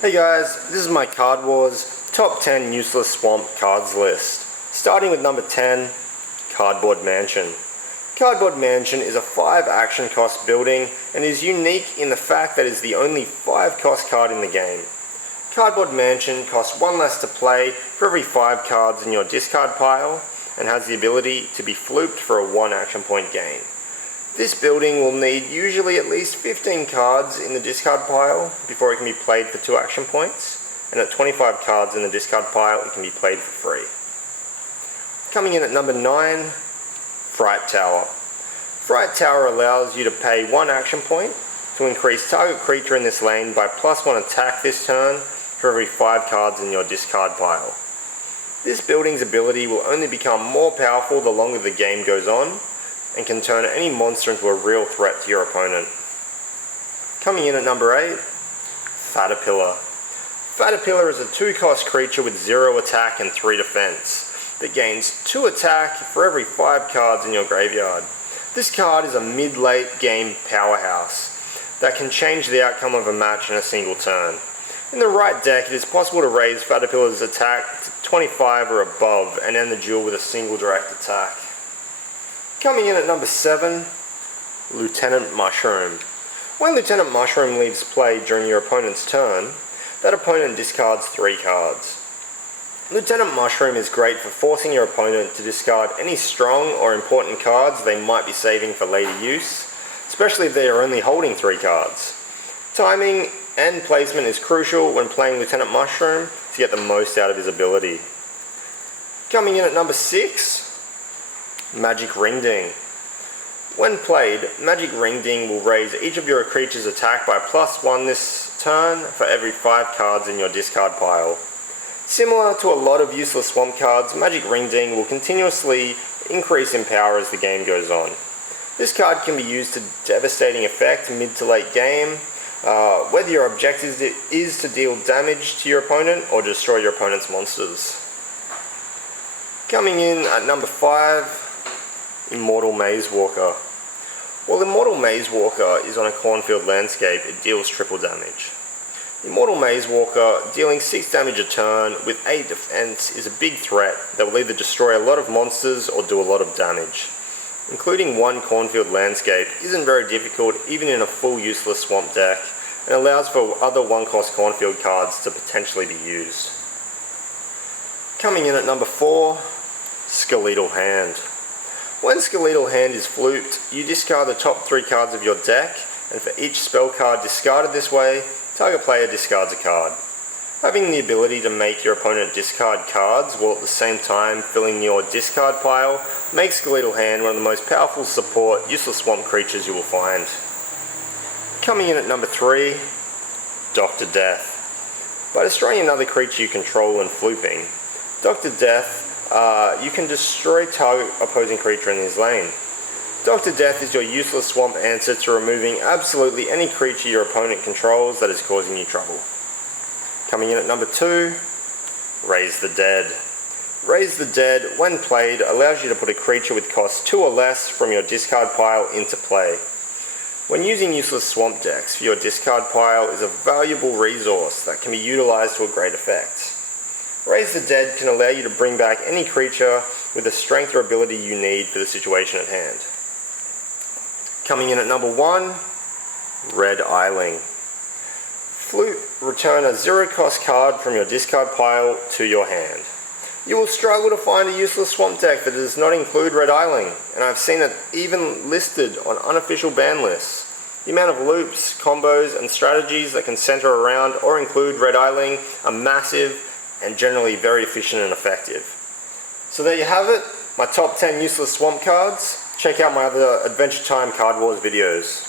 Hey guys, this is my Card Wars top 10 useless swamp cards list. Starting with number 10, Cardboard Mansion. Cardboard Mansion is a 5 action cost building and is unique in the fact that it is the only 5 cost card in the game. Cardboard Mansion costs 1 less to play for every 5 cards in your discard pile and has the ability to be flooped for a 1 action point gain. This building will need usually at least 15 cards in the discard pile before it can be played for 2 action points, and at 25 cards in the discard pile it can be played for free. Coming in at number 9, Fright Tower. Fright Tower allows you to pay 1 action point to increase target creature in this lane by +1 attack this turn for every 5 cards in your discard pile. This building's ability will only become more powerful the longer the game goes on, and can turn any monster into a real threat to your opponent. Coming in at number 8, Caterpillar. Caterpillar is a 2-cost creature with 0 attack and 3 defense that gains 2 attack for every 5 cards in your graveyard. This card is a mid-late game powerhouse that can change the outcome of a match in a single turn. In the right deck, it is possible to raise Caterpillar's attack to 25 or above and end the duel with a single direct attack. Coming in at number 7, Lieutenant Mushroom. When Lieutenant Mushroom leaves play during your opponent's turn, that opponent discards 3 cards. Lieutenant Mushroom is great for forcing your opponent to discard any strong or important cards they might be saving for later use, especially if they are only holding 3 cards. Timing and placement is crucial when playing Lieutenant Mushroom to get the most out of his ability. Coming in at number 6, Magic Ring Ding. When played, Magic Ring Ding will raise each of your creature's attack by +1 this turn for every 5 cards in your discard pile. Similar to a lot of useless swamp cards, Magic Ring Ding will continuously increase in power as the game goes on. This card can be used to devastating effect mid to late game, whether your objective is to deal damage to your opponent or destroy your opponent's monsters. Coming in at number 5, Immortal Maze Walker. While Immortal Maze Walker is on a cornfield landscape, it deals triple damage. Immortal Maze Walker, dealing 6 damage a turn with 8 defense, is a big threat that will either destroy a lot of monsters or do a lot of damage. Including 1 cornfield landscape isn't very difficult even in a full useless swamp deck, and allows for other 1-cost cornfield cards to potentially be used. Coming in at number 4, Skeletal Hand. When Skeletal Hand is flooped, you discard the top 3 cards of your deck, and for each spell card discarded this way, target player discards a card. Having the ability to make your opponent discard cards while at the same time filling your discard pile makes Skeletal Hand one of the most powerful support useless swamp creatures you will find. Coming in at number 3, Dr. Death. By destroying another creature you control and flooping, Dr. Death, you can destroy target opposing creature in his lane. Dr. Death is your useless swamp answer to removing absolutely any creature your opponent controls that is causing you trouble. Coming in at number 2, Raise the Dead. Raise the Dead, when played, allows you to put a creature with cost 2 or less from your discard pile into play. When using useless swamp decks, your discard pile is a valuable resource that can be utilized to a great effect. Raise the Dead can allow you to bring back any creature with the strength or ability you need for the situation at hand. Coming in at number 1, Red Isling. Return a 0-cost card from your discard pile to your hand. You will struggle to find a useless swamp deck that does not include Red Isling, and I've seen it even listed on unofficial ban lists. The amount of loops, combos, and strategies that can center around or include Red Isling are massive and generally very efficient and effective. So there you have it, my top 10 useless swamp cards. Check out my other Adventure Time Card Wars videos.